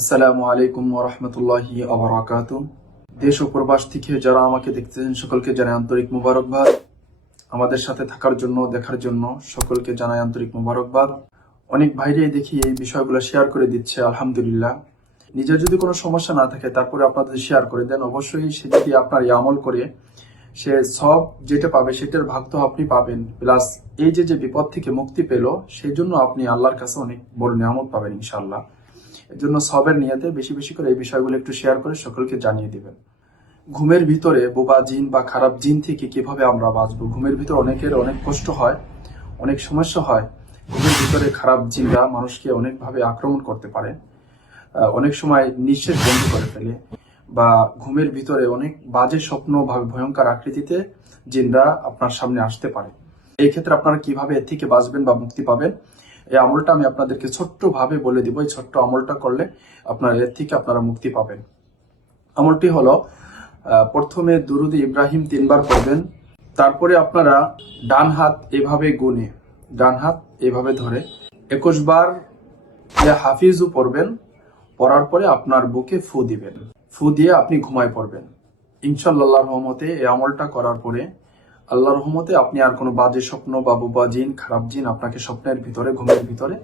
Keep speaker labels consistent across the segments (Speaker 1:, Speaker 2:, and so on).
Speaker 1: আসসালামু আলাইকুম ওরহমতুল্লাহি আবরাকাত দেশ ও প্রবাস থেকে যারা আমাকে দেখতেছেন, সকলকে জানাই আন্তরিক মুবারকবাদ। আমাদের সাথে থাকার জন্য, দেখার জন্য সকলকে জানাই আন্তরিক মুবারকবাদ। অনেক বাইরে দেখি এই বিষয়গুলো শেয়ার করে দিচ্ছে, আলহামদুলিল্লাহ। নিজের যদি কোনো সমস্যা না থাকে, তারপরে আপনাদের শেয়ার করে দেন। অবশ্যই সে যদি আপনার আমল করে, সে সব যেটা পাবে, সেটার ভাগ তো আপনি পাবেন। প্লাস এই যে যে বিপদ থেকে মুক্তি পেল সেই জন্য আপনি আল্লাহর কাছে অনেক বড় নিয়ামত পাবেন ইনশাল্লাহ এর জন্য সবের নিয়েতে বেশি বেশি করে এই বিষয়গুলো একটু শেয়ার করে সকলকে জানিয়ে দিবেন। ঘুমের ভিতরে বোবা জিন বা খারাপ জিন থেকে কীভাবে আমরা বাঁচবো? ঘুমের ভিতরে অনেকের অনেক কষ্ট হয়, অনেক সমস্যা হয়। ঘুমের ভিতরে খারাপ জিনরা মানুষকে অনেকভাবে আক্রমণ করতে পারে অনেক সময় নিঃশ্বাস বন্ধ করে ফেলে বা ঘুমের ভিতরে অনেক বাজে স্বপ্ন বা ভয়ঙ্কর আকৃতিতে জিনরা আপনার সামনে আসতে পারে। এই ক্ষেত্রে আপনারা কীভাবে এর থেকে বাঁচবেন বা মুক্তি পাবেন? এই আমলটা আমি আপনাদেরকে ছোট্ট ভাবে বলে দিব। এই ছোট্ট আমলটা করলে আপনারা এর থেকে আপনারা মুক্তি পাবেন। আমলটি হলো প্রথমে দুরুদ ইব্রাহিম তিনবার পড়বেন। তারপরে আপনারা ডান হাত এভাবে গুনে, ডান হাত এভাবে ধরে একুশ বার হাফিজও পড়বেন। পড়ার পরে আপনার বুকে ফু দিবেন। ফু দিয়ে আপনি ঘুমায় পড়বেন। ইনশাল্লাহ রহমতে এই আমলটা করার পরে আল্লাহ রহমতে আপনি আর কোনো বাজে স্বপ্ন বা বুবা জিন, খারাপ জিন আপনাকে স্বপ্নের ভিতরে, ঘুমের ভিতরে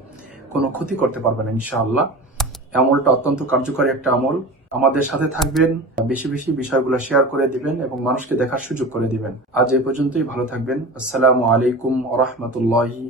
Speaker 1: কোনো ক্ষতি করতে পারবেন না, ইনশাআল্লাহ। আমলটা অত্যন্ত কার্যকরী একটা আমল। আমাদের সাথে থাকবেন, বেশি বেশি বিষয়গুলো শেয়ার করে দিবেন এবং মানুষকে দেখার সুযোগ করে দিবেন। আজ এই পর্যন্তই, ভালো থাকবেন। আসসালামু আলাইকুম আ রহমতুল্লাহি